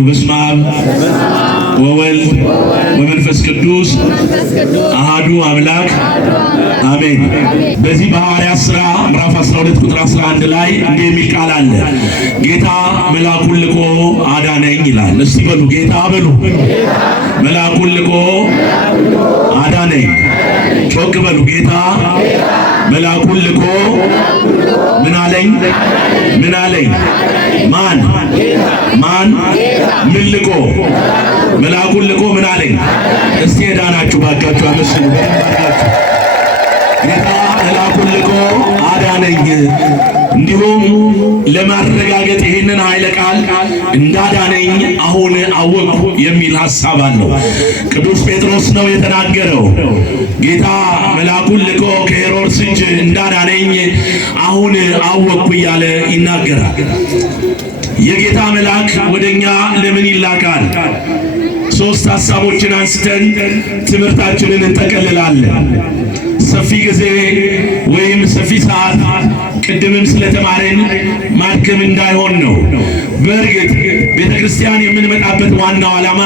በስመ አብ ወወልድ ወመንፈስ ቅዱስ አሐዱ አምላክ አሜን። በዚህ በሐዋርያት ሥራ ምዕራፍ 12 ቁጥር 11 ላይ እንዲህ የሚል ቃል አለ። ጌታ መልአኩን ልኮ አዳነኝ ይላል። እስቲ በሉ ጌታ በሉ። መልአኩን ልኮ አዳነኝ። ጮክ በሉ ጌታ መልአኩን ልኮ ምን አለኝ? ምን አለኝ? ማን ምን ልኮ? መልአኩን ልኮ ምን አለኝ? እስቲ ሄዳናችሁ ባካችሁ አመስሉ። ጌታ መልአኩን ልኮ አዳነኝ። እንዲሁም ለማረጋገጥ ይህንን ኃይለ ቃል እንዳዳነኝ አሁን አወቅሁ የሚል ሐሳብ አለው። ቅዱስ ጴጥሮስ ነው የተናገረው። ጌታ መልአኩን ልኮ ከሄሮድስ እጅ እንዳዳነኝ አሁን አወቅሁ እያለ ይናገራል። የጌታ መልአክ ወደኛ ለምን ይላካል? ሶስት ሐሳቦችን አንስተን ትምህርታችንን እንጠቀልላለን። ሰፊ ጊዜ ወይም ሰፊ ሰዓት ቅድምም ስለተማረን ማድከም እንዳይሆን ነው። በእርግጥ ቤተክርስቲያን የምንመጣበት ዋናው ዓላማ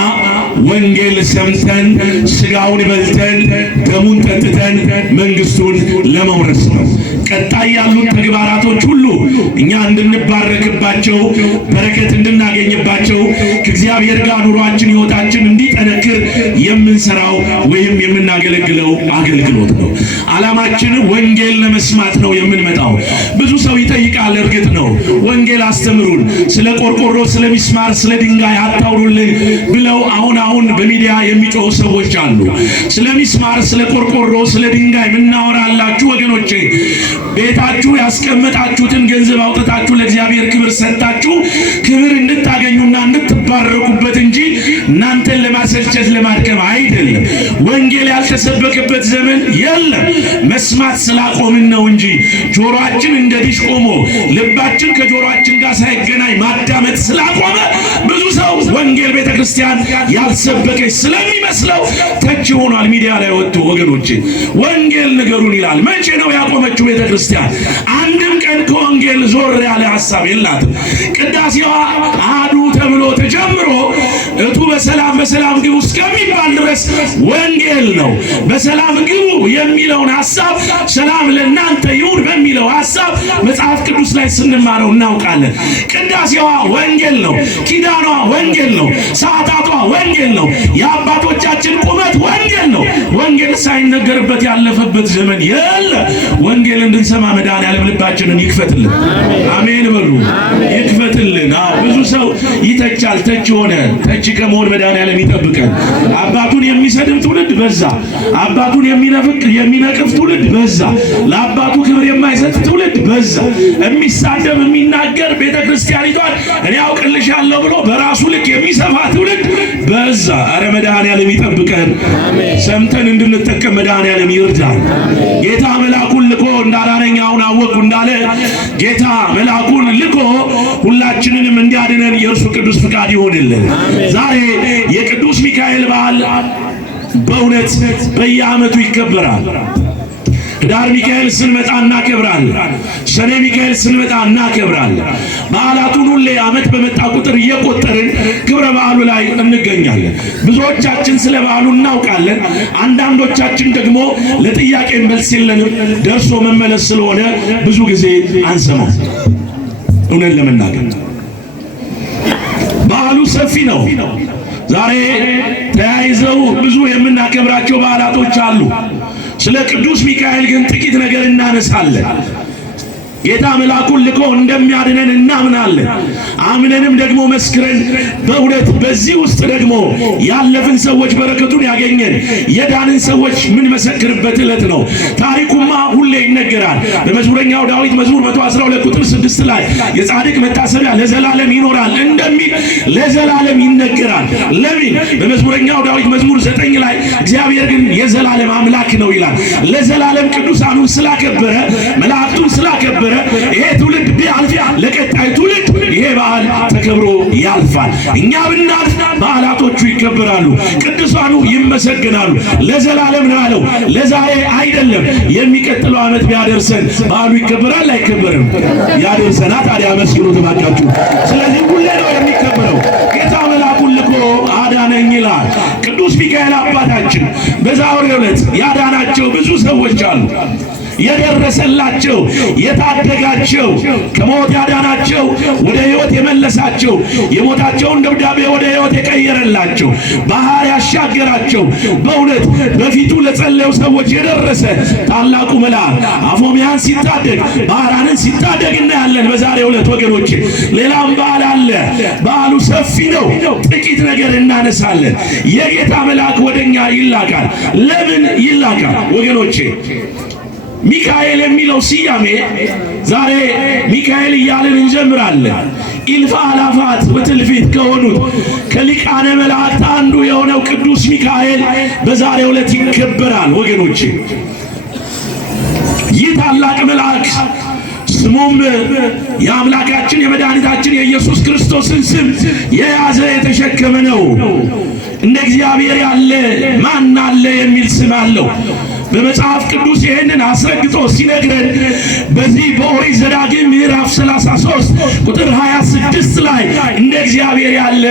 ወንጌል ሰምተን ሥጋውን በልተን ደሙን ጠጥተን መንግሥቱን ለመውረስ ነው። ቀጣይ ያሉት ተግባራቶች ሁሉ እኛ እንድንባረክባቸው፣ በረከት እንድናገኝባቸው፣ ከእግዚአብሔር ጋር ኑሯችን ሕይወታችን እንዲጠነክር የምንሰራው ወይም የምናገለግለው አገልግሎት ነው። ዓላማችን ወንጌል ለመስማት ነው የምንመጣው። ብዙ ሰው ይጠይቃል። እርግጥ ነው ወንጌል አስተምሩን፣ ስለ ቆርቆሮ፣ ስለ ሚስማር፣ ስለ ድንጋይ አታውሩልን ብለው አሁን በሚዲያ የሚጮሁ ሰዎች አሉ። ስለ ሚስማር፣ ስለ ቆርቆሮ፣ ስለ ድንጋይ ምናወራላችሁ ወገኖቼ? ቤታችሁ ያስቀመጣችሁትን ገንዘብ አውጥታችሁ ለእግዚአብሔር ክብር ሰጣችሁ ክብር እንድታገኙና እንድትባረኩበት እንጂ እናንተን ለማሰልቸት ለማድከም አይደለም። ወንጌል ያልተሰበከበት ዘመን የለም። መስማት ስላቆምን ነው እንጂ ጆሮአችን እንደ ዲሽ ቆሞ ልባችን ከጆሮአችን ጋር ሳይገናኝ ማዳመጥ ስላቆመ ብዙ ሰው ወንጌል ቤተክርስቲያን ያልሰበከች ስለሚመስለው ተች ሆኗል። ሚዲያ ላይ ወጥቶ ወገኖቼ ወንጌል ንገሩን ይላል። መቼ ነው ያቆመችው ቤተክርስቲያን? አንድም ቀን ከወንጌል ዞር ያለ ሐሳብ የላትም። ቅዳሴዋ አሐዱ ተብሎ ተጀምሮ እቱ በሰላም ግቡ እስከሚባል ድረስ ወንጌል ነው። በሰላም ግቡ የሚለውን ሐሳብ ሰላም ለእናንተ ይሁን በሚለው ሐሳብ መጽሐፍ ቅዱስ ላይ ስንማረው እናውቃለን። ቅዳሴዋ ወንጌል ነው። ኪዳኗ ወንጌል ነው። ሰዓታቷ ወንጌል ነው። የአባቶቻችን ቁመት ወንጌል ነው። ወንጌል ሳይነገርበት ያለፈበት ዘመን የለም። ወንጌል እንድንሰማ መድኃኔዓለም ልባችንን ይክፈትልን። አሜን በሉ። ይክፈትልን። ብዙ ሰው ይተቻል። ተች ሆነ። ተች ከመሆን መድኃኔዓለም ይጠብቀን። አባቱን የሚሰድብ ትውልድ በዛ። አባቱን የሚነቅፍ ትውልድ በዛ። ለአባቱ ክብር የማይሰጥ ትውልድ በዛ። የሚሳደብ የሚናገር ቤተክርስቲያኒቷን እኔ አውቅልሻለሁ ብሎ በራሱ ልክ የሚሰፋ ትውልድ በዛ። አረ መድኃኔዓለም ይጠብቀን። ሰምተን እንድንጠቀም መድኃኔዓለም ይርዳል። ጌታ መልአኩን ልኮ እንዳዳነኝ አሁን አወቅሁ እንዳለ ጌታ መልአኩን ልኮ ሁላችንንም እንዲያድነን የእርሱ ቅዱስ ፍቃድ ይሆንልን። ዛሬ የቅዱስ ሚካኤል በዓል በእውነት በየዓመቱ ይከበራል። ዳር ሚካኤል ስንመጣ እናከብራለን። ሰኔ ሚካኤል ስንመጣ እናከብራለን። በዓላቱን ሁሌ ዓመት በመጣ ቁጥር እየቆጠርን ክብረ በዓሉ ላይ እንገኛለን። ብዙዎቻችን ስለ በዓሉ እናውቃለን። አንዳንዶቻችን ደግሞ ለጥያቄ መልስ የለንም፣ ደርሶ መመለስ ስለሆነ ብዙ ጊዜ አንሰማው። እውነት ለመናገር በዓሉ ሰፊ ነው። ዛሬ ተያይዘው ብዙ የምናከብራቸው በዓላቶች አሉ። ስለ ቅዱስ ሚካኤል ግን ጥቂት ነገር እናነሳለን። ጌታ መልአኩን ልኮ እንደሚያድነን እናምናለን። አምነንም ደግሞ መስክረን በእውነት በዚህ ውስጥ ደግሞ ያለፍን ሰዎች በረከቱን ያገኘን የዳንን ሰዎች ምን መሰክርበት ዕለት ነው። ታሪኩማ ሁሌ ይነገራል። በመዝሙረኛው ዳዊት መዝሙር 112 ቁጥር 6 ላይ የጻድቅ መታሰቢያ ለዘላለም ይኖራል እንደሚል ለዘላለም ይነገራል። ለምን? በመዝሙረኛው ዳዊት መዝሙር 9 ላይ እግዚአብሔር ግን የዘላለም አምላክ ነው ይላል። ለዘላለም ቅዱሳኑን ስላከበረ መላእክቱን ስላከበረ ይሄ ትውልድ ቢያልፍ ለቀጣይ ትውልድ ይሄ በዓል ተከብሮ ያልፋል። እኛ ብናልፍ በዓላቶቹ ይከበራሉ፣ ቅዱሳኑ ይመሰገናሉ። ለዘላለም ነው ያለው፣ ለዛሬ አይደለም። የሚቀጥለው ዓመት ቢያደርሰን በዓሉ ይከበራል አይከበርም? ያደርሰና ታዲያ መስክሩት ባካችሁ። ስለዚህ ሁሌ ነው የሚከበረው። ጌታ ሚካኤል አባታችን በዛሬው ዕለት ያዳናቸው ብዙ ሰዎች አሉ። የደረሰላቸው የታደጋቸው ከሞት ያዳናቸው ወደ ሕይወት የመለሳቸው የሞታቸውን ደብዳቤ ወደ ሕይወት የቀየረላቸው ባህር ያሻገራቸው በእውነት በፊቱ ለጸለዩ ሰዎች የደረሰ ታላቁ መልአክ አፎሚያን ሲታደግ ባህራንን ሲታደግ እናያለን በዛሬው ዕለት ወገኖቼ። ሌላም በዓል አለ። በዓሉ ሰፊ ነው። ጥቂት ነገር እናነሳለን። የጌታ መልአክ ወደኛ ይላካል። ለምን ይላካል ወገኖቼ? ሚካኤል የሚለው ስያሜ ዛሬ ሚካኤል እያልን እንጀምራለን። ኢልፍ አላፋት በትልፊት ከሆኑት ከሊቃነ መላእክት አንዱ የሆነው ቅዱስ ሚካኤል በዛሬው ዕለት ይከበራል ወገኖቼ። ይህ ታላቅ መልአክ ስሙም የአምላካችን የመድኃኒታችን የኢየሱስ ክርስቶስን ስም የያዘ የተሸከመ ነው። እንደ እግዚአብሔር ያለ ማን አለ የሚል ስም አለው። በመጽሐፍ ቅዱስ ይህንን አስረግጦ ሲነግረን በዚህ በኦሪት ዘዳግም ምዕራፍ 33 ቁጥር 26 ላይ እንደ እግዚአብሔር ያለ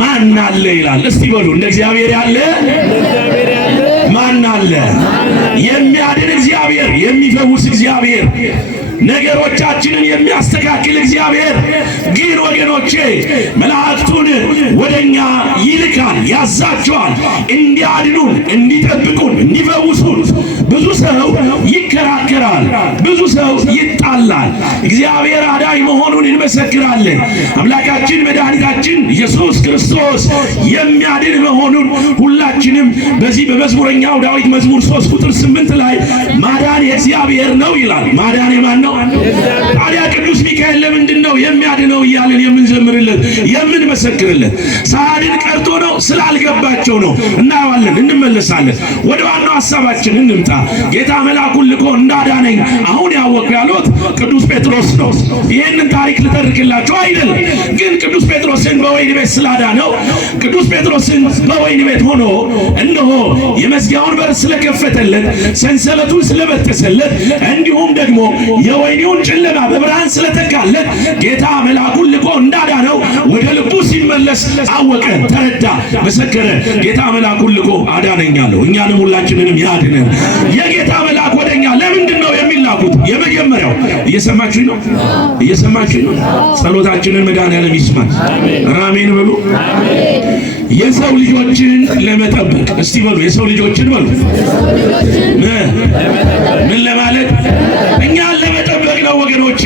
ማን አለ ይላል። እስቲ በሉ እንደ እግዚአብሔር ያለ ማን አለ? የሚያድን እግዚአብሔር፣ የሚፈውስ እግዚአብሔር፣ ነገሮቻችንን የሚያስተካክል እግዚአብሔር ግን ወገኖቼ መላእክቱን ወደኛ ይልካል፣ ያዛቸዋል እንዲያድኑን፣ እንዲጠብቁን፣ እንዲፈውሱን። ብዙ ሰው ይከራከራል፣ ብዙ ሰው ይጣላል። እግዚአብሔር አዳኝ መሆኑን እንመሰክራለን። አምላካችን መድኃኒታችን ኢየሱስ ክርስቶስ የሚያድን መሆኑን ሁላችንም በዚህ በመዝሙረኛው ዳዊት መዝሙር 3 ቁጥር 8 ላይ ማዳን የእግዚአብሔር ነው ይላል። ማዳን የማን ነው? ታዲያ ቅዱስ ሚካኤል ለምንድን ነው የሚያድነው እያልን የምንዘምርለት የምንመሰክርለት? ሳያድን ቀርቶ ነው? ስላልገባቸው ነው። እናየዋለን፣ እንመለሳለን። ወደ ዋናው ሐሳባችን እንምጣ። ጌታ መልአኩን ልኮ እንዳዳነኝ አሁን ያወቅሁ ያሉት ቅዱስ ጴጥሮስ ነው። ይህንን ታሪክ ልተርክላቸው አይደለም፣ ግን ቅዱስ ጴጥሮስን በወይን ቤት ስላዳነው ቅዱስ ጴጥሮስን በወይን ቤት ሆኖ እነሆ የመዝጊያውን በር ስለከፈተለት፣ ሰንሰለቱን ስለበጠሰለት፣ እንዲሁም ደግሞ የወይኒውን ጨለማ በብርሃን ስለተካለት ጌታ መልአኩን ልኮ እንዳዳነው ወደ ልቡ ሲመለስ አወቀ፣ ተረዳ፣ መሰከረ። ጌታ መልአኩን ልኮ አዳነኛለሁ፣ እኛንም ሁላችንንም ያድነን። የጌታ መልአክ ወደኛ ለምንድን ነው የሚላኩት? የመጀመሪያው እየሰማችሁ ነው፣ እየሰማችሁ ነው። ጸሎታችንን መድኃኔዓለም ይስማን። አሜን በሉ። የሰው ልጆችን ለመጠበቅ እስቲ በሉ፣ የሰው ልጆችን በሉ። ምን ለማለት? እኛን ለመጠበቅ ነው ወገኖቼ።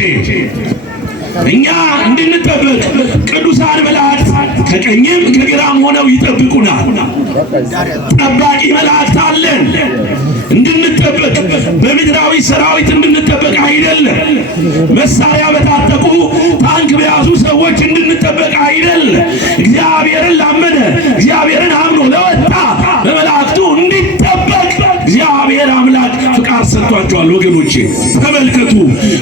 እኛ እንድንጠበቅ ቅዱሳን መላእክት ከቀኝም ከግራም ሆነው ይጠብቁናል። ጠባቂ መላእክት አለን እንድንጠበቅ፣ በምድራዊ ሰራዊት እንድንጠበቅ አይደለም። መሳሪያ በታጠቁ ታንክ በያዙ ሰዎች እንድንጠበቅ አይደለም። እግዚአብሔርን ላመነ እግዚአብሔርን አምኖ ለወጣ በመላእክቱ እንዲጠበቅ እግዚአብሔር አምላክ ፍቃድ ሰጥቷቸዋል ወገኖቼ። ተመልከቱ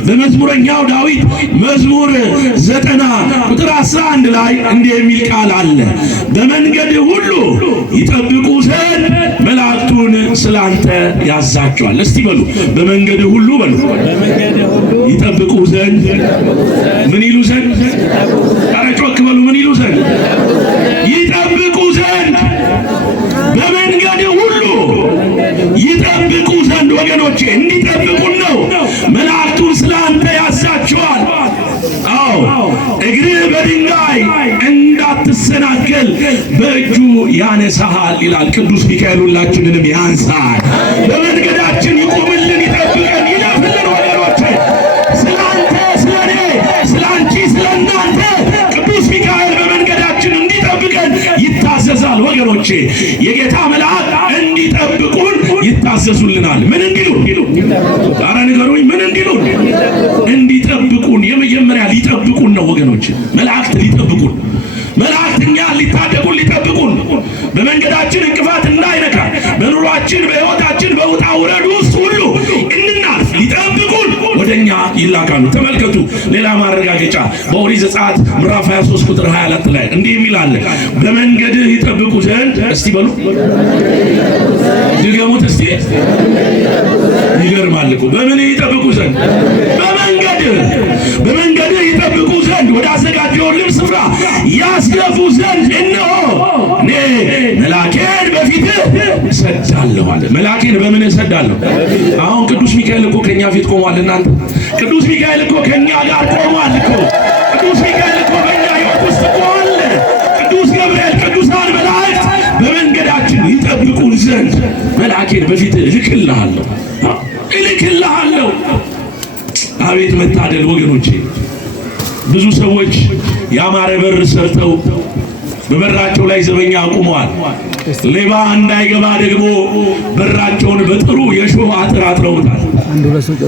በመዝሙረኛው ዳዊት መዝሙር 90 ቁጥር 11 ላይ እንዲህ የሚል ቃል አለ። በመንገድ ሁሉ ይጠብቁ ዘንድ መላእክቱን ስላንተ ያዛቸዋል። እስቲ በሉ በመንገድ ሁሉ በሉ ይጠብቁ ዘንድ ምን ይሉ ዘንድ? ኧረ ጮክ በሉ ምን ይሉ ዘንድ? ይጠብቁ ዘንድ በመንገድ ሁሉ ይጠብቁ ዘንድ። ወገኖቼ እንዲጠብቁን ነው መላእክቱን ስላንተ ያዛቸዋል። አዎ እግርህ በድንጋይ እንዳትሰናከል በእጁ ያነሳሃል ይላል ቅዱስ ሚካኤል። ሁላችንንም ያንሳል፣ በመንገዳችን ይቆምልን፣ ይጠብቀን፣ ይለፍልን። ወገኖቼ ስላንተ፣ ስለኔ፣ ስላንቺ፣ ስለናንተ ቅዱስ ሚካኤል በመንገዳችን እንዲጠብቀን ይታዘዛል። ወገኖቼ የጌታ መልአክ እንዲጠብቁን ይታዘዙልናል። ምን እንዲሉ? ኧረ ንገሩኝ፣ ምን እንዲሉ? እንዲጠብቁን። የመጀመሪያ ሊጠብቁን ነው ወገኖቼ። መላእክት ሊጠብቁን፣ መላእክት እኛን ሊታደጉን፣ ሊጠብቁን፣ በመንገዳችን እንቅፋት እንዳይነካ፣ በኑሯችን፣ በሕይወታችን፣ በውጣ ውረድ ውስጥ ሁሉ እንናልፍ ሊጠብቁን ወደኛ ይላካሉ። ተመልከቱ ሌላ ማረጋገጫ በኦሪት ዘጸአት ምዕራፍ 23 ቁጥር 24 ላይ እንዲህ የሚል አለ። በመንገድህ ይጠብቁ ዘንድ እስቲ በሉ ድገሙት እስቲ። ይገርማል እኮ በምን ይጠብቁ ዘንድ? በመንገድህ ይጠብቁ ዘንድ ወደ አዘጋጀሁልህ ስፍራ ያስገቡ ዘንድ እነሆ እኔ መልአኬን በፊትህ እሰዳለሁ አለ። መልአኬን በምን እሰዳለሁ? አሁን ቅዱስ ሚካኤል እኮ ከኛ ፊት ቆሟል። እናንተ ቅዱስ ሚካኤል እኮ ከኛ ጋር ቆሟል እኮ። ቅዱስ ሚካኤል እኮ በእኛ ሕይወት ውስጥ እኮ አለ። ቅዱስ ገብርኤል፣ ቅዱሳን መላእክት በመንገዳችን ይጠብቁን ዘንድ መልአኬን በፊት እልክልሃለሁ። አቤት መታደል ወገኖቼ! ብዙ ሰዎች ያማረ በር ሰርተው በበራቸው ላይ ዘበኛ አቁመዋል። ሌባ እንዳይገባ ደግሞ በራቸውን በጥሩ የሾህ አጥር አጥረውታል።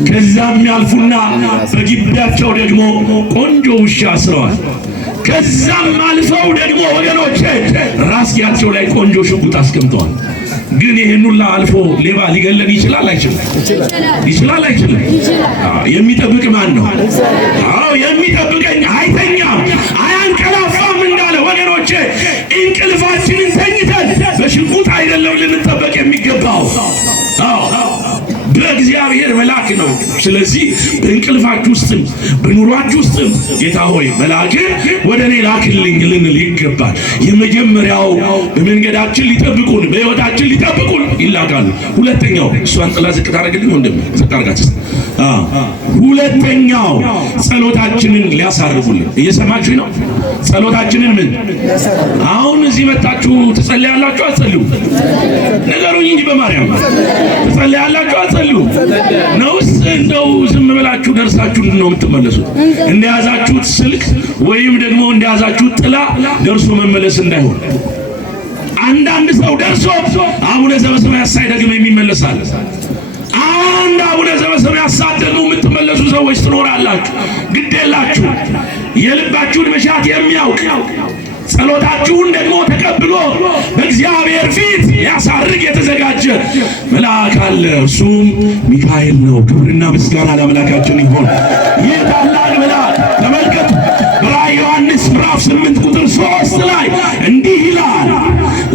ከዛም ያልፉና በግቢያቸው ደግሞ ቆንጆ ውሻ አስረዋል። ከዛም አልፈው ደግሞ ወገኖቼ ራስጌያቸው ላይ ቆንጆ ሽጉጥ አስቀምጠዋል። ግን ይሄን ሁሉ አልፎ ሌባ ሊገለን ይችላል አይችልም? ይችላል አይችልም? የሚጠብቅ ማን ነው? አዎ የሚጠብቀኝ አይተኛም አያንቀላፋም እንዳለ ወገኖቼ እንቅልፋችንን ተኝተን በሽጉጥ አይደለም ልንጠበቅ የሚገባው። አዎ በእግዚአብሔር መልአክ ነው። ስለዚህ በእንቅልፋችሁ ውስጥም በኑሯችሁ ውስጥም ጌታ ሆይ መልአክን ወደ እኔ ላክልኝ ልንል ይገባል። የመጀመሪያው በመንገዳችን ሊጠብቁን በሕይወታችን ሊጠብቁን ይላካሉ። ሁለተኛው እሷን ጥላ ዝቅ ታደርግልኝ ወንድም ዝቅ አድርጋት። ሁለተኛው ጸሎታችንን ሊያሳርጉልን። እየሰማችሁ ነው? ጸሎታችንን ምን አሁን እዚህ መጣችሁ ትጸልያላችሁ አትጸልዩ? ነገሩኝ እንጂ በማርያም ትጸልያላችሁ አትጸልዩ? ነውስ እንደው ዝም ብላችሁ ደርሳችሁ ነው የምትመለሱት? እንደያዛችሁት ስልክ ወይም ደግሞ እንደያዛችሁት ጥላ ደርሶ መመለስ እንዳይሆን። አንዳንድ ሰው ደርሶ አቡነ ዘበሰማያት ሳይደግም የሚመለሳል። አንድ አቡነ ዘበሰማያት ሳትደግሙ የምትመለሱ ሰዎች ትኖራላችሁ። ግዴላችሁ የልባችሁን መሻት የሚያውቅ ጸሎታችሁን ደግሞ ተቀብሎ በእግዚአብሔር ፊት ያሳርግ የተዘጋጀ መልአክ አለ። እሱም ሚካኤል ነው። ክብርና ምስጋና ለአምላካችን ይሁን። ይህ ታላቅ መልአክ ተመልከቱ። በራዕየ ዮሐንስ ምዕራፍ 8 ቁጥር 3 ላይ እንዲህ ይላል።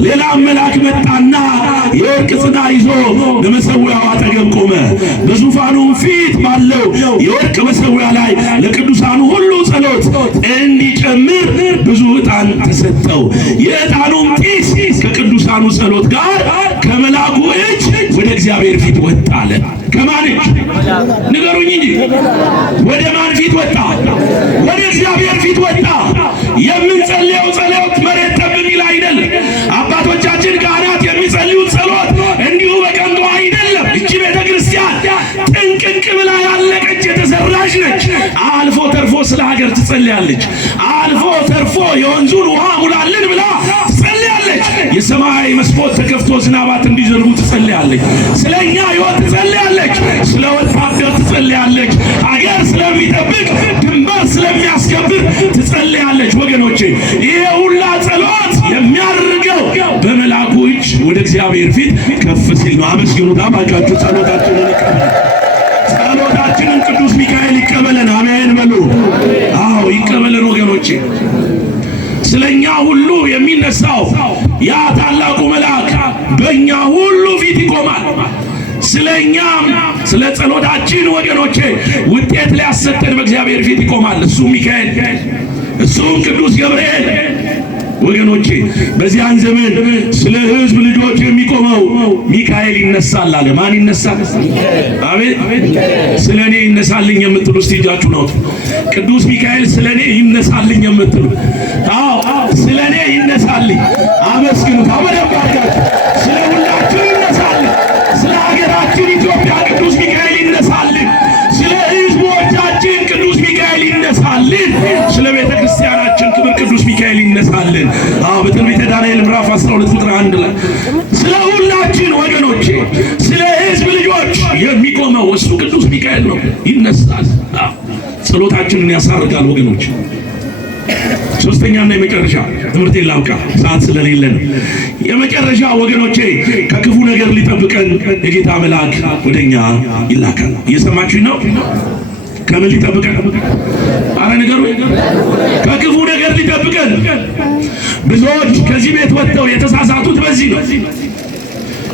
ሌላም መልአክ መጣና የወርቅ ጽና ይዞ በመሠዊያው አጠገብ ቆመ። በዙፋኑም ፊት ባለው የወርቅ መሠዊያ ላይ ለቅዱሳኑ ሁሉ ጸሎት እንዲጨምር ብዙ ዕጣን ተሰጠው። የዕጣኑም ጢስ ከቅዱሳኑ ጸሎት ጋር ከመልአኩ እጅ ወደ እግዚአብሔር ፊት ወጣ አለ። ከማን እጅ ንገሩኝ እንጂ ወደ ማን ፊት ወጣ? ወደ እግዚአብሔር ፊት ወጣ። የምንጸልየው ጸሎት መሬት ጠብ የሚል አይደለም። አባቶቻችን ካህናት የሚጸልዩት ጸሎት እንዲሁ በቀንዶ አይደለም። እቺ ቤተ ክርስቲያን ጥንቅቅ ብላ ያለቀች የተሰራች ነች። አልፎ ተርፎ ስለ ሀገር ትጸልያለች። አልፎ ተርፎ የወንዙን ውሃ ሙላልን ብላ ትጸልያለች። የሰማይ መስኮት ተከፍቶ ዝናባት እንዲዘንቡ ትጸልያለች። ስለኛ ሕይወት ትጸልያለች። ስለ ወታደር ትጸልያለች። ሀገር ስለሚጠብቅ ድንበር ስለሚያስከብር ትጸልያለች። ወገኖቼ ይሄ ሁላ ጸሎት የሚያርገው በመልአኩ እጅ ወደ እግዚአብሔር ፊት ከፍ ሲል ነው። አመስግኑት አባካችሁ። ጸሎታችንን ቅዱስ ሚካኤል ይቀበለን። አሜን በሉ። አዎ ይቀበለን ወገኖቼ። ስለኛ ሁሉ የሚነሳው ያ ታላቁ መልአክ በእኛ ሁሉ ፊት ይቆማል። ስለኛም ስለ ጸሎታችን ወገኖቼ ውጤት ሊያሰጠን በእግዚአብሔር ፊት ይቆማል። እሱም ሚካኤል፣ እሱም ቅዱስ ገብርኤል። ወገኖቼ በዚያን ዘመን ስለ ሕዝብ ልጆች የሚቆመው ሚካኤል ይነሳል አለ። ማን ይነሳል? አቤት ስለ እኔ ይነሳልኝ የምትሉ እስቲ እጃችሁ ነው። ቅዱስ ሚካኤል ስለ እኔ ይነሳልኝ የምትሉ፣ አዎ ስለ እኔ ይነሳልኝ። አመስግኑት በደንብ አድርጋችሁ። ስለ ሁላችሁ ይነሳልኝ። ስለ ሀገራችን ኢትዮጵያ ቅዱስ ሚካኤል ይነሳልን። ስለ ሕዝቦቻችን ቅዱስ ሚካኤል ይነሳልን። ስለ ቤተ ክርስቲያናችን ክብር ቅዱስ ሚካኤል ይነሳልን። በትንቢተ ዳንኤል ምዕራፍ 12 ቁጥር 1 ላይ ስለ ሁላችን ወገኖቼ ስለ ሕዝብ ልጆች የሚቆመው እሱ ቅዱስ ሚካኤል ነው። ይነሳል። ጸሎታችንን ያሳርጋል ወገኖች። ሶስተኛና የመጨረሻ ትምህርቴን ላብቃ ሰዓት ስለሌለን፣ የመጨረሻ ወገኖቼ ከክፉ ነገር ሊጠብቀን የጌታ መልአክ ወደኛ ይላካል። እየሰማችሁ ነው? ከምን ሊጠብቀን? አረ ነገሩ ከክፉ ነገር ሊጠብቀን። ብዙዎች ከዚህ ቤት ወጥተው የተሳሳቱት በዚህ ነው።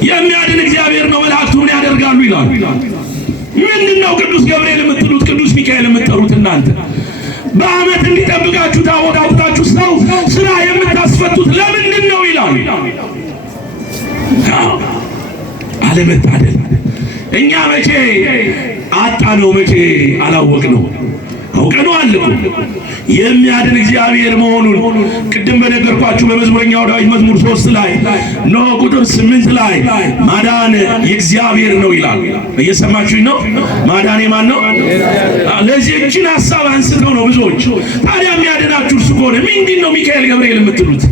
የሚያድን እግዚአብሔር ነው፣ መላእክቱ ምን ያደርጋሉ ይላሉ። ምንድነው ቅዱስ ገብርኤል የምትሉት ቅዱስ ሚካኤል የምትጠሩት እናንተ? በዓመት እንዲጠብቃችሁ ታቦት አውጥታችሁ ሰው ስራ የምታስፈቱት ለምንድን ነው ይላሉ። አለመታደል። እኛ መቼ አጣነው? መቼ አላወቅነው? አውቀነዋል እኮ የሚያድን እግዚአብሔር መሆኑን ቅድም በነገርኳችሁ በመዝሙረኛው ዳዊት መዝሙር 3 ላይ ነው ቁጥር 8 ላይ ማዳን የእግዚአብሔር ነው ይላል። እየሰማችሁኝ ነው? ማዳን የማን ነው? ለዚህ እችን ሐሳብ አንስተው ነው ብዙዎች ታዲያ የሚያድናችሁ እርሱ ከሆነ ምንድን ነው ሚካኤል ገብርኤል የምትሉት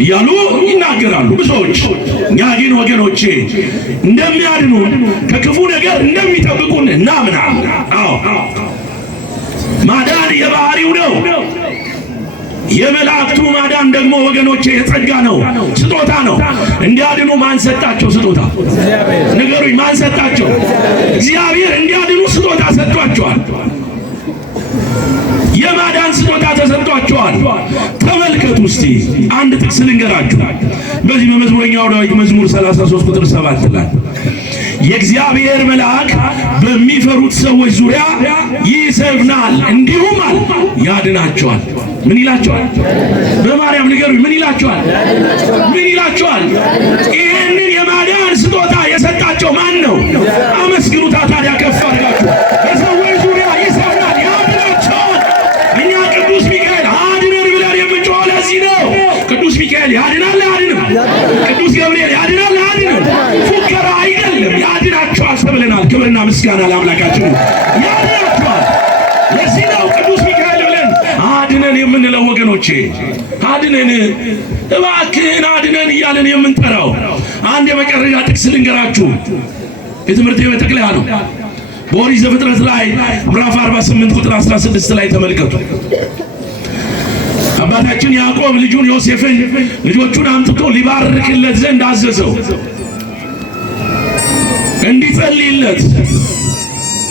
እያሉ ይናገራሉ ብዙዎች። እኛ ግን ወገኖቼ እንደሚያድኑን ከክፉ ነገር እንደሚጠብቁን እናምናለን። አዎ ማዳን የባህሪው ነው። የመላእክቱ ማዳን ደግሞ ወገኖቼ የጸጋ ነው፣ ስጦታ ነው። እንዲያድኑ ማን ሰጣቸው ስጦታ? ንገሩኝ፣ ማን ሰጣቸው? እግዚአብሔር እንዲያድኑ ስጦታ ሰጥቷቸዋል። የማዳን ስጦታ ተሰጥቷቸዋል። ተመልከቱ እስቲ አንድ ጥቅስ ልንገራችሁ። በዚህ በመዝሙረኛው ዳዊት መዝሙር 33 ቁጥር 7 ላይ የእግዚአብሔር መልአክ በሚፈሩት ሰዎች ዙሪያ ይሰፍናል፣ እንዲሁም ያድናቸዋል። ምን ይላቸዋል? በማርያም ንገሩኝ፣ ምን ይላቸዋል? ምን ይላቸዋል? ይህንን የማዳን ስጦታ የሰጣቸው ማን ነው? አመስግኑታ ታዲያ ከፍ አድርጋችሁ። በሰዎች ዙሪያ ይሰፍናል፣ ያድናቸዋል። እኛ ቅዱስ ሚካኤል አድነን ብለን የምንጮኸው ለዚህ ነው። ቅዱስ ሚካኤል ያድናል አያድንም? ቅዱስ ገብርኤል ያድናል አያድንም? ፉከራ አይደለም፣ ያድናቸዋል ተብለናል። ክብርና ምስጋና ለአምላካችን። ያድናቸዋል። ለዚህ ነው ቅዱስ ሚካኤል ብለን አድነን የምንለው ወገኖቼ። አድነን እባክህን አድነን እያለን የምንጠራው። አንድ የመጨረሻ ጥቅስ ልንገራችሁ። የትምህርት መጠቅለያ ነው። በኦሪት ዘፍጥረት ላይ ምዕራፍ 48 ቁጥር 16 ላይ ተመልከቱ። አባታችን ያዕቆብ ልጁን ዮሴፍን ልጆቹን አምጥቶ ሊባርክለት ዘንድ አዘዘው። እንዲጸልይለት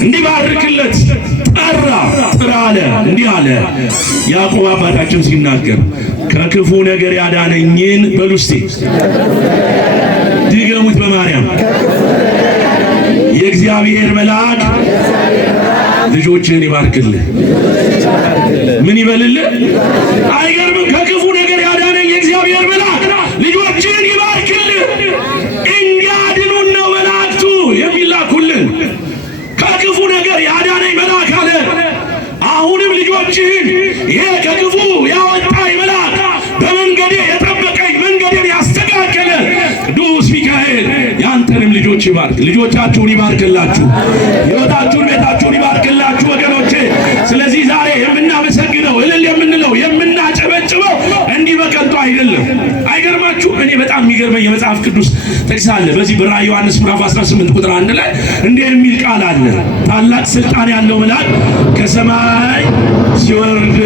እንዲባርክለት ጥራ አለ። እንዲህ አለ ያዕቆብ አባታችን ሲናገር ከክፉ ነገር ያዳነኝን በሉ እስቲ ድገሙት በማርያም የእግዚአብሔር መልአክ ልጆችን ይባርክልህ። ምን ይበልልህ? አይገርምም? ከክፉ ነገር ያዳነኝ የእግዚአብሔር መልአክ ልጆችን ይባርክልህ። እንዲያድኑን ነው መላእክቱ የሚላኩልን። ከክፉ ነገር ያዳነኝ መልአክ አለ። አሁንም ልጆችህን ይሄ ከክፉ ያወጣኝ መልአክ በመንገዴ የጠበቀኝ መንገዴን ያስተካከለ ቅዱስ ሚካኤል ያንተንም ልጆች ይባርክ። ልጆቻችሁን ይባርክላችሁ። ሕይወታችሁን፣ ቤታችሁን ይባርክላችሁ ወገኖቼ። ስለዚህ ዛሬ የምናመሰግነው እልል የምንለው የምናጨበጭበው እንዲህ በከንቱ አይደለም። አይገርማችሁ? እኔ በጣም የሚገርመኝ የመጽሐፍ ቅዱስ ጥቅስ አለ። በዚህ በራዕየ ዮሐንስ ምዕራፍ 18 ቁጥር 1 ላይ እንዲህ የሚል ቃል አለ። ታላቅ ስልጣን ያለው መልአክ ከሰማይ ሲወርድ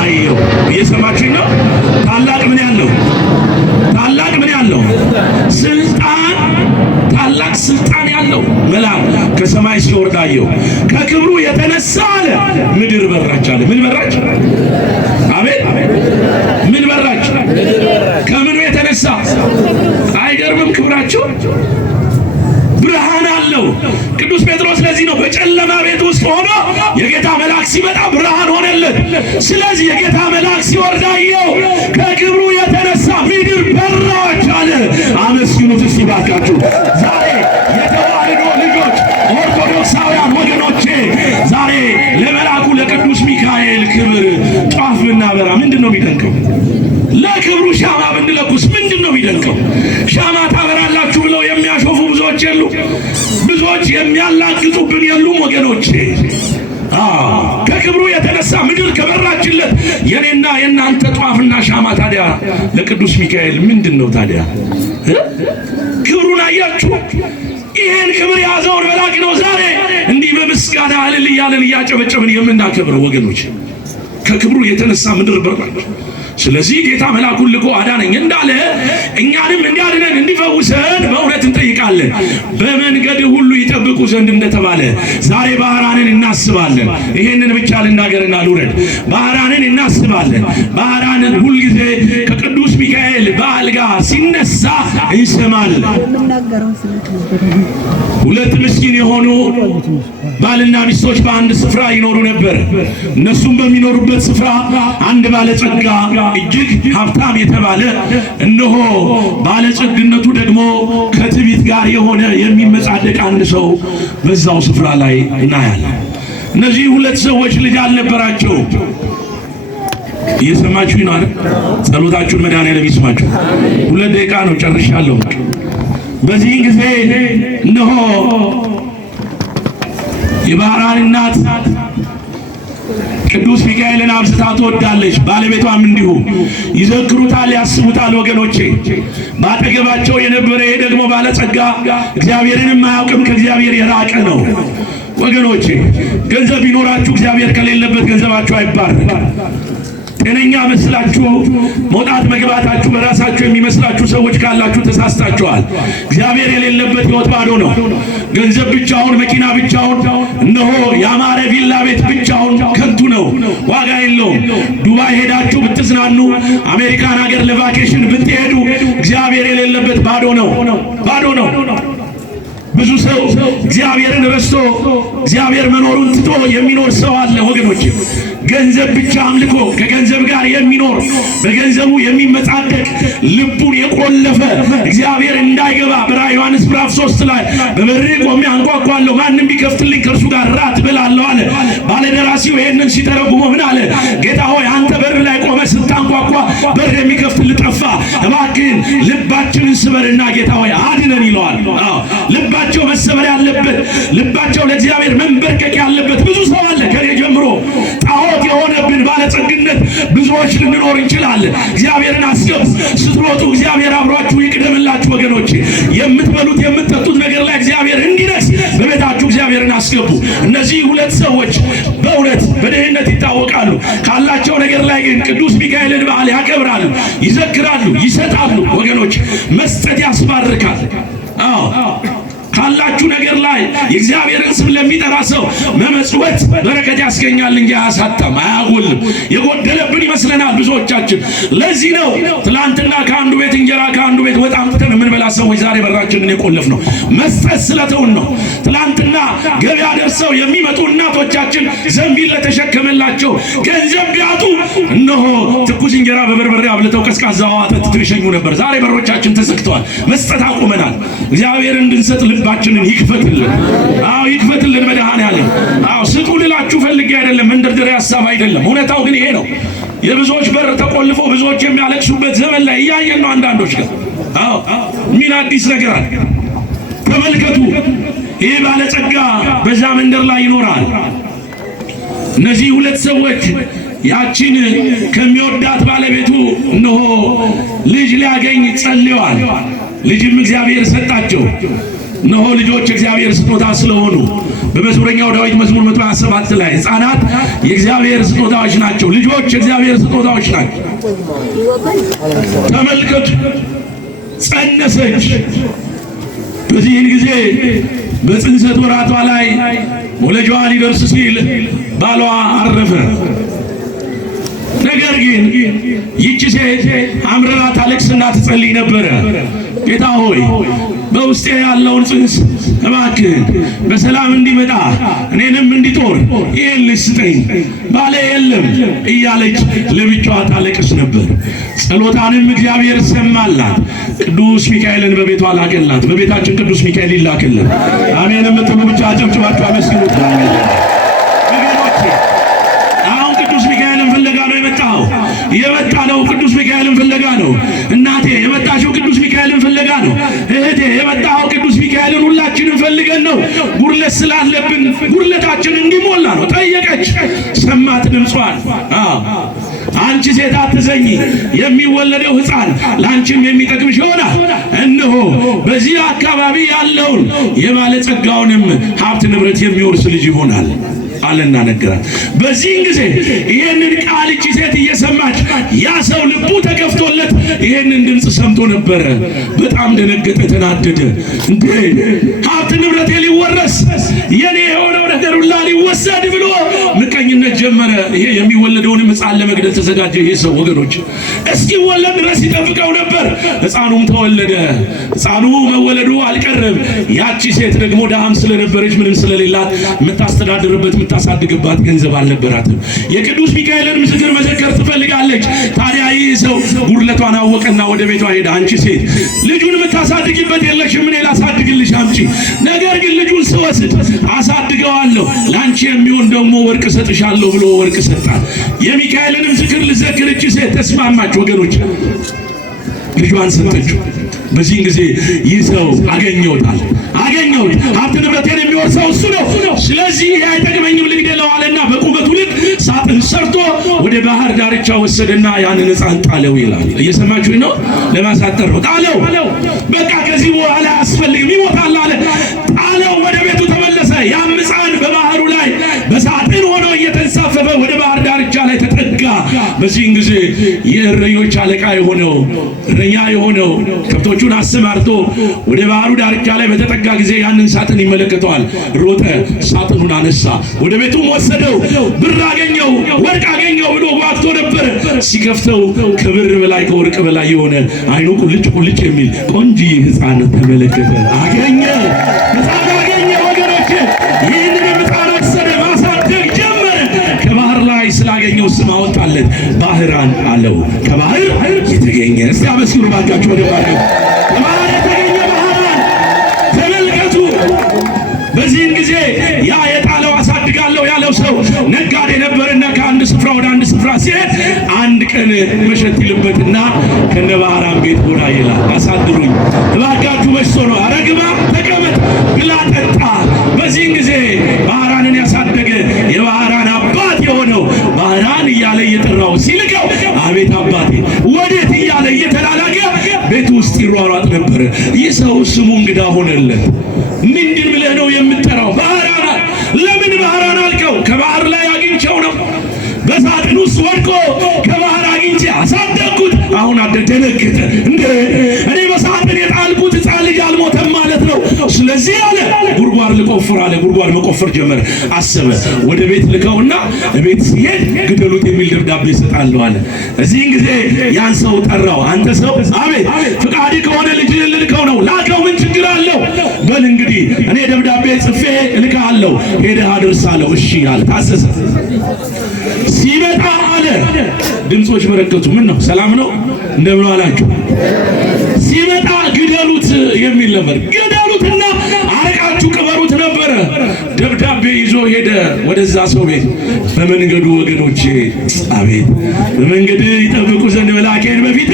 አየሁ። እየሰማችሁኝ ነው? ታላቅ ምን ያለው? ታላቅ ምን ያለው? ስልጣን፣ ታላቅ ስልጣን ያለው መልአክ ከሰማይ ሲወርድ አየሁ። ከክብሩ የተነሳ አለ ምድር በራች አለ። ምን በራች? አቤት! ምን በራች? ከምኑ የተነሳ? አይገርምም? ክብራቸው ብርሃን አለው። ቅዱስ ጴጥሮስ ለዚህ ነው በጨለማ ቤት ውስጥ ሆኖ የጌታ መልአክ ሲመጣ ብርሃን ሆነለት። ስለዚህ የጌታ መልአክ ሲወርድ አየሁ፣ ከክብሩ የተነሳ ምድር በራች አለ። አመስግኑት እስቲ ባካችሁ። ዛሬ የተዋሕዶ ልጆች ኦርቶዶክሳውያን ወገኖቼ ዛሬ ለመልአኩ ለቅዱስ ሚካኤል ክብር ጧፍ ብናበራ ምንድን ነው የሚደንቀው? ለክብሩ ሻማ ብንለኩስ ምንድን ነው የሚደንቀው? ሻማ ታበራላችሁ ብለው የሚያሾፉ ብዙዎች የሉ? ብዙዎች የሚያላግጡብን የሉም ወገኖቼ? ከክብሩ የተነሳ ምድር ከበራችለት የኔና የእናንተ ጧፍና ሻማ ታዲያ ለቅዱስ ሚካኤል ምንድን ነው ታዲያ? ክብሩን አያችሁ? ይሄን ክብር የያዘውን መልአክ ነው ዛሬ እንዲህ በምስጋና እልል እያለን እያጨበጨብን የምናከብረው ወገኖች። ከክብሩ የተነሳ ምድር በራች። ስለዚህ ጌታ መልአኩን ልኮ አዳነኝ እንዳለ እኛንም እንዲያድነን እንዲፈውሰን በእውነት እንጠይቃለን። በመንገድ ሁሉ ይጠብቁ ዘንድ እንደተባለ ዛሬ ባህራንን እናስባለን። ይሄንን ብቻ ልናገርና ልውረድ። ባህራንን እናስባለን። ባህራንን ሁልጊዜ ከቅዱስ ሚካኤል በአልጋ ሲነሳ እንሰማለን። ሁለት ምስኪን የሆኑ ባልና ሚስቶች በአንድ ስፍራ ይኖሩ ነበር። እነሱም በሚኖሩበት ስፍራ አንድ ባለጸጋ እጅግ ሀብታም የተባለ እነሆ ባለጸግነቱ ደግሞ ከትዕቢት ጋር የሆነ የሚመጻደቅ አንድ ሰው በዛው ስፍራ ላይ እናያለን። እነዚህ ሁለት ሰዎች ልጅ አልነበራቸው። እየሰማችሁ ነው አይደል? ጸሎታችሁን መድኃኔዓለም ይስማችሁ። 2 ደቂቃ ነው ጨርሻለሁ። በዚህ ጊዜ እነሆ የባህራን እናት ቅዱስ ሚካኤልን አብዝታ ትወዳለች። ባለቤቷም እንዲሁ ይዘክሩታል፣ ያስቡታል። ወገኖቼ ባጠገባቸው የነበረ ይሄ ደግሞ ባለጸጋ እግዚአብሔርንም አያውቅም፣ ከእግዚአብሔር የራቀ ነው። ወገኖቼ ገንዘብ ቢኖራችሁ እግዚአብሔር ከሌለበት ገንዘባችሁ አይባረክም። ጤነኛ መስላችሁ መውጣት መግባታችሁ በራሳችሁ የሚመስላችሁ ሰዎች ካላችሁ ተሳስታችኋል። እግዚአብሔር የሌለበት ሕይወት ባዶ ነው። ገንዘብ ብቻውን፣ መኪና ብቻውን፣ እነሆ ያማረ ቪላ ቤት ብቻውን ከንቱ ነው፣ ዋጋ የለውም። ዱባይ ሄዳችሁ ብትዝናኑ፣ አሜሪካን ሀገር ለቫኬሽን ብትሄዱ እግዚአብሔር የሌለበት ባዶ ነው፣ ባዶ ነው። ብዙ ሰው እግዚአብሔርን ረስቶ እግዚአብሔር መኖሩን ትቶ የሚኖር ሰው አለ ወገኖች። ገንዘብ ብቻ አምልኮ ከገንዘብ ጋር የሚኖር በገንዘቡ የሚመጻደቅ ልቡን የቆለፈ እግዚአብሔር እንዳይገባ በራዕየ ዮሐንስ ምዕራፍ 3 ላይ በበሬ ቆሜ አንኳኳለሁ ማንም ቢከፍትልኝ ከእርሱ ጋር ራት እበላለሁ አለ። ባለደራሲው ይሄንን ሲተረጉሞ ምን አለ? ጌታ ሆይ አንተ በር ላይ ቆመ ስታንኳኳ በር የሚከፍትል ጠፋ፣ እባክህን ልባችንን ስበርና ጌታ ሆይ አድነን ይለዋል። ልባቸው መሰበር ያለበት፣ ልባቸው ለእግዚአብሔር መንበርከክ ያለበት ብዙ ሰው አለ ከኔ ጀምሮ። ጣዖት የሆነብን ባለጸግነት ብዙዎች ልንኖር እንችላለን። እግዚአብሔርን አስገቡ። ስትሮጡ እግዚአብሔር አብሯችሁ ይቅደምላችሁ ወገኖች። የምትበሉት የምትጠጡት ነገር ላይ እግዚአብሔር እንዲነግስ በቤታችሁ እግዚአብሔርን አስገቡ። እነዚህ ሁለት ሰዎች በእውነት በድህነት ይታወቃሉ። ካላቸው ነገር ላይ ግን ቅዱስ ሚካኤልን በዓል ያከብራሉ፣ ይዘክራሉ፣ ይሰጣሉ። ወገኖች መስጠት ያስባርካል። ካላችሁ ነገር ላይ የእግዚአብሔርን ስም ለሚጠራ ሰው መመጽወት በረከት ያስገኛል እንጂ አያሳጣም፣ አያጎልም። የጎደለብን ይመስለናል ብዙዎቻችን። ለዚህ ነው ትላንትና ከአንዱ ቤት እንጀራ ከአንዱ ቤት ወጥ አምጥተን የምንበላ ሰዎች ዛሬ በራችንን የቆለፍ ነው። መስጠት ስለተውን ነው። ትላንትና ገበያ ደርሰው የሚመጡ እናቶቻችን ዘንቢል ለተሸከመላቸው ገንዘብ ቢያጡ እነሆ ትኩስ እንጀራ በበርበሬ አብልተው ቀዝቃዛ ውሃ ጠጥተው ይሸኙ ነበር። ዛሬ በሮቻችን ተዘግተዋል። መስጠት አቁመናል። እግዚአብሔር እንድንሰጥ ልባችንን ይክፈትልን። አዎ ይክፈትልን መድኃኔዓለም። አዎ ስጡ ልላችሁ ፈልጌ አይደለም፣ መንደርደሪያ ሐሳብ አይደለም። እውነታው ግን ይሄ ነው። የብዙዎች በር ተቆልፎ ብዙዎች የሚያለቅሱበት ዘመን ላይ እያየን ነው። አንዳንዶች ጋር አዎ ምን አዲስ ነገር አለ? ተመልከቱ። ይህ ባለጸጋ በዛ መንደር ላይ ይኖራል። እነዚህ ሁለት ሰዎች ያቺን ከሚወዳት ባለቤቱ እነሆ ልጅ ሊያገኝ ጸልየዋል። ልጅም እግዚአብሔር ሰጣቸው። እነሆ ልጆች እግዚአብሔር ስጦታ ስለሆኑ በመዝሙረኛው ዳዊት መዝሙር 127 ላይ ሕፃናት የእግዚአብሔር ስጦታዎች ናቸው፣ ልጆች የእግዚአብሔር ስጦታዎች ናቸው። ተመልከቱ፣ ጸነሰች። በዚህን ጊዜ በጽንሰት ወራቷ ላይ ወለጇ ሊደርስ ሲል ባሏ አረፈ። ነገር ግን ይህች ሴት አምርራ ታለቅስና ትጸልይ ነበረ። ጌታ ሆይ በውስጤ ያለውን ጽንስ እባክህ በሰላም እንዲመጣ እኔንም እንዲጦር ይህን ልጅ ስጠኝ፣ ባለ የለም እያለች ለብቻዋ ታለቅስ ነበር። ጸሎታንም እግዚአብሔር ሰማላት። ቅዱስ ሚካኤልን በቤቷ ላከላት። በቤታችን ቅዱስ ሚካኤል ይላክልን። አሜን የምትሉ ብቻ አጨብጭባችሁ አመስግኑት። የመጣ ነው ቅዱስ ሚካኤልን ፍለጋ ነው። እናቴ የመጣሽው ቅዱስ ሚካኤልን ፍለጋ ነው። እህቴ የመጣው ቅዱስ ሚካኤልን ሁላችንም ፈልገን ነው። ጉርለት ስላለብን ጉርለታችን እንዲሞላ ነው። ጠየቀች፣ ሰማት ድምጿን። አንቺ ሴት አትዘኝ፣ የሚወለደው ሕፃን ለአንቺም የሚጠቅምሽ ይሆናል። እነሆ በዚህ አካባቢ ያለውን የባለጸጋውንም ሀብት ንብረት የሚወርስ ልጅ ይሆናል። አለና ነገራት። በዚህን ጊዜ ይህንን ቃል እቺ ሴት እየሰማች ያ ሰው ልቡ ተከፍቶለት ይህንን ድምፅ ሰምቶ ነበረ። በጣም ደነገጠ፣ ተናደደ። እንዴ ሀብት ንብረቴ ሊወረስ የኔ የሆነው ነገር ሁላ ሊወሰድ ብሎ ምቀኝነት ጀመረ። ይሄ የሚወለደውንም ሕፃን ለመግደል ተዘጋጀ። ይሄ ሰው ወገኖች እስኪወለድ ድረስ ይጠብቀው ነበር። ሕፃኑም ተወለደ። ሕፃኑ መወለዱ አልቀረም። ያቺ ሴት ደግሞ ደሃም ስለነበረች ምንም ስለሌላት የምታስተዳድርበት የምታሳድግባት ገንዘብ አልነበራትም። የቅዱስ ሚካኤልን ምስክር መዘከር ትፈልጋለች። ታዲያ ይህ ሰው ጉድለቷን አወቀና ወደ ቤቷ ሄደ። አንቺ ሴት ልጁን የምታሳድግበት የለሽም፣ እኔ ላሳድግልሽ አምጪ። ነገር ግን ልጁን ስወስድ አሳድገዋለሁ፣ ለአንቺ የሚሆን ደግሞ ወርቅ ሰጥሻለሁ ብሎ ወርቅ ሰጣት። የሚካኤልንም ዝክር ልዘክር እቺ ሴት ተስማማች። ወገኖች ልጇን ሰጠችው። በዚህ ጊዜ ይህ ሰው አገኘሁት፣ ሀብት ንብረቴን የሚወርሰው እሱ ነው፣ ስለዚህ አይጠቅመኝም ልግደለው አለና በቁመቱ ልክ ሳጥን ሰርቶ ወደ ባህር ዳርቻ ወሰደና ያንን ሕፃን ጣለው ይላል። እየሰማችሁ ነው? ለማሳጠር ነው። ጣለው። በቃ ከዚህ በኋላ አያስፈልግም ይሞታል አለ። ጣለው። ወደ ቤቱ ተመለሰ። ያም ሕፃን በባህሩ ላይ በሳጥን ሆኖ እየተንሳፈፈ ወደ ባህር ዳርቻ ላይ ተጠጋ። በዚህን ጊዜ የእረኞች አለቃ የሆነው እረኛ የሆነው ከብቶቹን አሰማርቶ ወደ ባህሩ ዳርቻ ላይ በተጠጋ ጊዜ ያንን ሳጥን ይመለከተዋል። ሮጠ፣ ሳጥኑን አነሳ፣ ወደ ቤቱም ወሰደው። ብር አገኘው፣ ወርቅ አገኘው ብሎ ጓግቶ ነበር። ሲከፍተው ከብር በላይ ከወርቅ በላይ የሆነ አይኑ ቁልጭ ቁልጭ የሚል ቆንጆ ሕፃን ተመለከተ። አገኘ፣ ሕፃን አገኘ። ወገኖች ይህንን ሕፃን ወሰደ፣ ማሳደግ ጀመረ። ከባህር ላይ ስላገኘው ስም አወጣለት፣ ባህራን አለው። ከባህር የተገኘ እስቲ አመስግኑ ባካችሁ። ወደ ከባህር የተገኘ ባህራን ተመልከቱ። በዚህን ጊዜ ያ የጣለው አሳድጋለሁ ያለው ሰው ነጋዴ ነበርና ከአንድ ስፍራ ወደ አንድ ስፍራ ሲሄድ አንድ ቀን መሸት ይልበትና ከነ ባህራን ቤት ጎራ ይላል። አሳድሩኝ እባካችሁ መሽቶ ነው፣ ኧረ ግባ ተቀመጥ፣ ብላ ጠጣ። በዚህን ጊዜ ባህራንን ያሳደገ የባህራን አባት የሆነው ባህራን እያለ እየጠራው ሲልከው አቤት አባቴ ወዴት እያለ እየተላላከ ቤት ውስጥ ይሯሯጥ ነበር። ይህ ሰው ስሙ እንግዳ ሆነለት። ምንድን ብለህ ነው የምትጠራው? ባህራን። ለምን ባህራን አልከው? ከባህር ላይ አግኝቸው ነው። በሳጥን ውስጥ ወድቆ ከባህር አግኝቼ አሳደግኩት። አሁን ደነገጠ። እንዴ እኔ በሳጥን የጣልኩት ሕፃን ልጅ አልሞተም ማለት ነው። ስለዚህ አለ ጉድጓድ ልቆፍር አለ። ጉድጓድ መቆፈር ጀመረ። አሰበ ወደ ቤት ልከውና ቤት ሲሄድ ግደሉት የሚል ደብዳቤ ይሰጣለሁ አለ። እዚህን ጊዜ ያን ሰው ጠራው። አንተ ሰው፣ አቤት፣ ፍቃድ ከሆነ ልጅህን ልልከው ነው፣ ላከው፣ ምን ችግር አለው? በል እንግዲህ እኔ ደብዳቤ ጽፌ እልካለሁ፣ ሄደህ አደርሳለሁ። እሺ አለ። ታሰሰ። ሲመጣ አለ ድምጾች በረከቱ። ምን ነው ሰላም ነው እንደምን አላችሁ? ሲመጣ ግደሉት የሚል ነበር። ግደሉትና አርቃችሁ ቅበሩት ነበረ። ደብዳቤ ይዞ ሄደ ወደዛ ሰው ቤት። በመንገዱ ወገኖቼ፣ አቤት፣ በመንገድ ይጠብቁ ዘንድ መልአኬን በፊት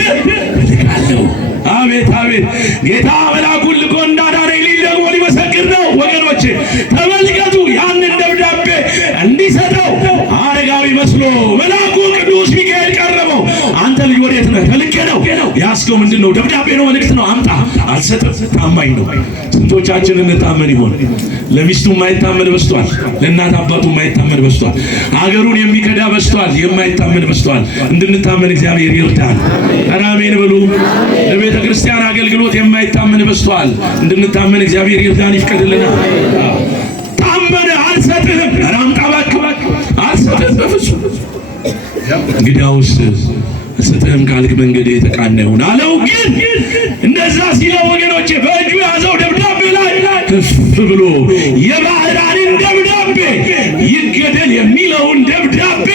እልካለሁ። አቤት አቤት፣ ጌታ መልአኩን ልኮ እንዳዳነኝ ደግሞ ሊመሰክር ነው። ወገኖቼ ተመልከቱ፣ ያንን ደብዳቤ እንዲሰጠው አረጋዊ መስሎ መልአኩ ቅዱስ ሚካኤል ቀረበው። አንተ ልጅ ወዴት ነህ? ተልኬ ነው። ያስከው ምንድን ነው? ደብዳቤ ነው፣ መልእክት ነው። አምጣ። አልሰጥም። ታማኝ ነው። ስንቶቻችን እንታመን ይሆን? ለሚስቱ የማይታመን በስቷል። ለእናት አባቱ የማይታመን በስቷል። ሀገሩን የሚከዳ በስቷል። የማይታመን በስቷል። እንድንታመን እግዚአብሔር ይርዳን። አሜን በሉ። ለቤተ ክርስቲያን አገልግሎት የማይታመን በስቷል። እንድንታመን እግዚአብሔር ይርዳን፣ ይፍቀድልናል። ታመነ፣ አልሰጥህም። ኧረ አምጣ እባክህ። አልሰጥህም በፍጹም። እንግዲያውስ አልሰጥህም ካልክ መንገድ የተቃና ይሁን አለው። ግን እንደዛ ሲለው ወገኖቼ በእጁ ያዘው ደብዳቤ ላይ ከፍ ብሎ የባህራንን ደብዳቤ ይገደል የሚለውን ደብዳቤ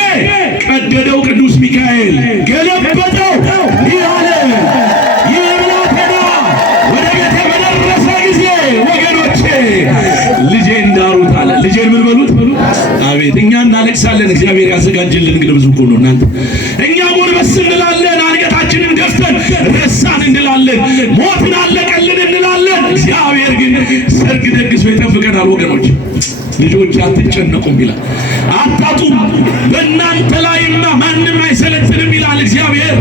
ቀደደው። ቅዱስ ሚካኤል ገለበጠው። ይህ አለ ይህ ብላቴና ወደ ቤቴ በደረሰ ጊዜ ወገኖቼ ልጄን ዳሩት አለ። ልጄን ምን በሉት? አቤት እኛ እናለቅሳለን፣ እግዚአብሔር ያዘጋጀልን ግን ብዙ እኮ ነው እናንተ። እኛ ጎንበስ እንላለን፣ አንገታችንን ደፍተን ረሳን እንላለን፣ ሞትን አለቀልን እንላለን። እግዚአብሔር ግን ሰርግ ደግሶ ይጠብቀናል። ወገኖች ልጆች አትጨነቁም ይላል፣ አታጡም፣ በእናንተ ላይማ ማንም አይሰለጥንም ይላል እግዚአብሔር።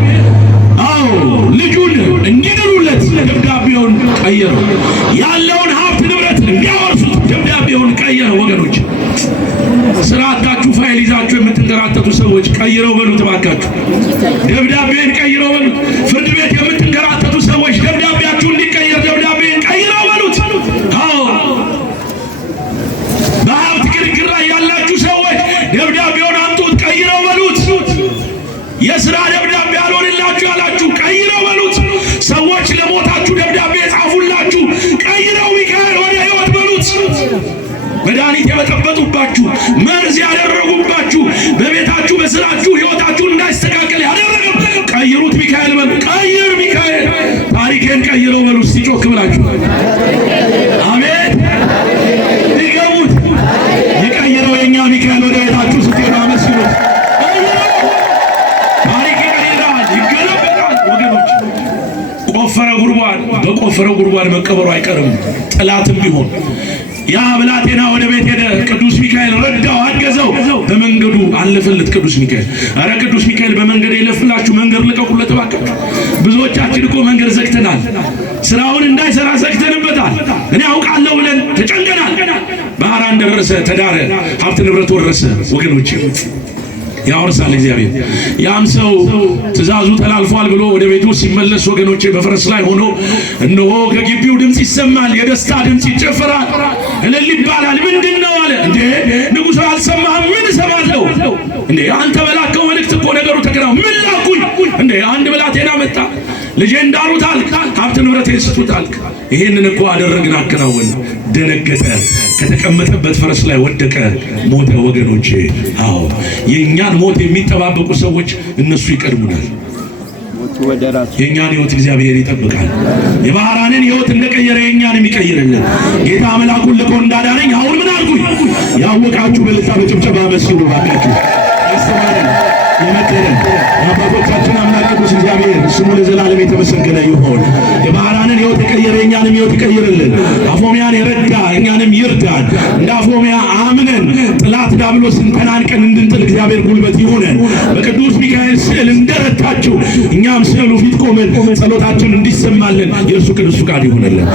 አዎ ልጁን እንዲድሩለት ደብዳቤውን ቀየረው። ያለውን ሀብት ንብረት እንዲያወርሱት ደብዳቤውን ቀየረ። ወገኖች ስርዓት ያደረጉባችሁ፣ መርዝ ያደረጉባችሁ፣ በቤታችሁ በስራችሁ ሕይወታችሁ እንዳይስተካከል ያደረገው ቀይሩት ሚካኤል በሉ። ቀይር ሚካኤል፣ ታሪኬን ቀይረው በሉ። እስቲ ጮክ ብላችሁ አሜን። ይገቡት ይቀይረው የኛ ሚካኤል። ወደ ቤታችሁ ስትሄዱ አመስግኑት። ታሪክ ይቀይራል፣ ይገለበጣል። ወገኖች ቆፈረ ጉድጓድ፣ በቆፈረ ጉድጓድ መቀበሩ አይቀርም። ጠላትም ቢሆን ያ ብላቴና ወደ ቤት ሄደ። ቅዱስ ሚካኤል ረዳው፣ አገዘው፣ በመንገዱ አለፈለት። ቅዱስ ሚካኤል አረ ቅዱስ ሚካኤል በመንገድ ይለፍላችሁ፣ መንገድ ልቀቁለት እባካችሁ። ብዙዎቻችን እኮ መንገድ ዘግተናል፣ ስራውን እንዳይሰራ ዘግተንበታል። እኔ አውቃለሁ ብለን ተጨንቀናል። ባህራን ደረሰ፣ ተዳረ፣ ሀብት ንብረት ወረሰ። ወገኖች ያወርሳል እግዚአብሔር። ያም ሰው ትእዛዙ ተላልፏል ብሎ ወደ ቤቱ ሲመለስ ወገኖቼ በፈረስ ላይ ሆኖ እነሆ ከግቢው ድምፅ ይሰማል፣ የደስታ ድምፅ ይጨፈራል፣ እልል ይባላል። ምንድነው አለ። እንዴ ንጉሡ አልሰማህም? ምን እሰማለሁ እንዴ? አንተ በላከው መልእክት እኮ ነገሩ ተከናው። ምን ላኩኝ እንዴ? አንድ ብላቴና መጣ፣ ልጄ እንዳሉት አልክ፣ ሀብት ንብረቴን ስጡት አልክ። ይሄንን እኮ አደረግን፣ አከናወን። ደነገጠ፣ ከተቀመጠበት ፈረስ ላይ ወደቀ፣ ሞተ። ወገኖቼ አዎ የእኛን ሞት የሚጠባበቁ ሰዎች እነሱ ይቀድሙናል። የእኛን ሕይወት እግዚአብሔር ይጠብቃል። የባህራንን ሕይወት እንደቀየረ የእኛንም ይቀይርልን። ጌታ መልአኩን ልኮ እንዳዳነኝ አሁን ምን አልኩኝ? ያወቃችሁ በልታ በጭብጨባ መስሉ ባካችሁ። ያስተማረን የመከረን የአባቶቻችን አምላክ ቅዱስ እግዚአብሔር ስሙ ለዘላለም የተመሰገነ ይሁን። የባህራንን ሕይወት የቀየረ የእኛንም ሕይወት ይቀይርልን። አፎምያን የረዳ እኛንም ይርዳን። እንደ አፎምያ አምነን ጥላት ዲያብሎስን ተናንቀን እንድንጥል እግዚአብሔር ጉልበት ይሁነን። በቅዱስ ሚካኤል ስዕል እንደረታችሁ እኛም ስዕሉ ፊት ቆመን ጸሎታችን እንዲሰማልን የእርሱ ቅዱስ ፈቃድ ይሁንልን።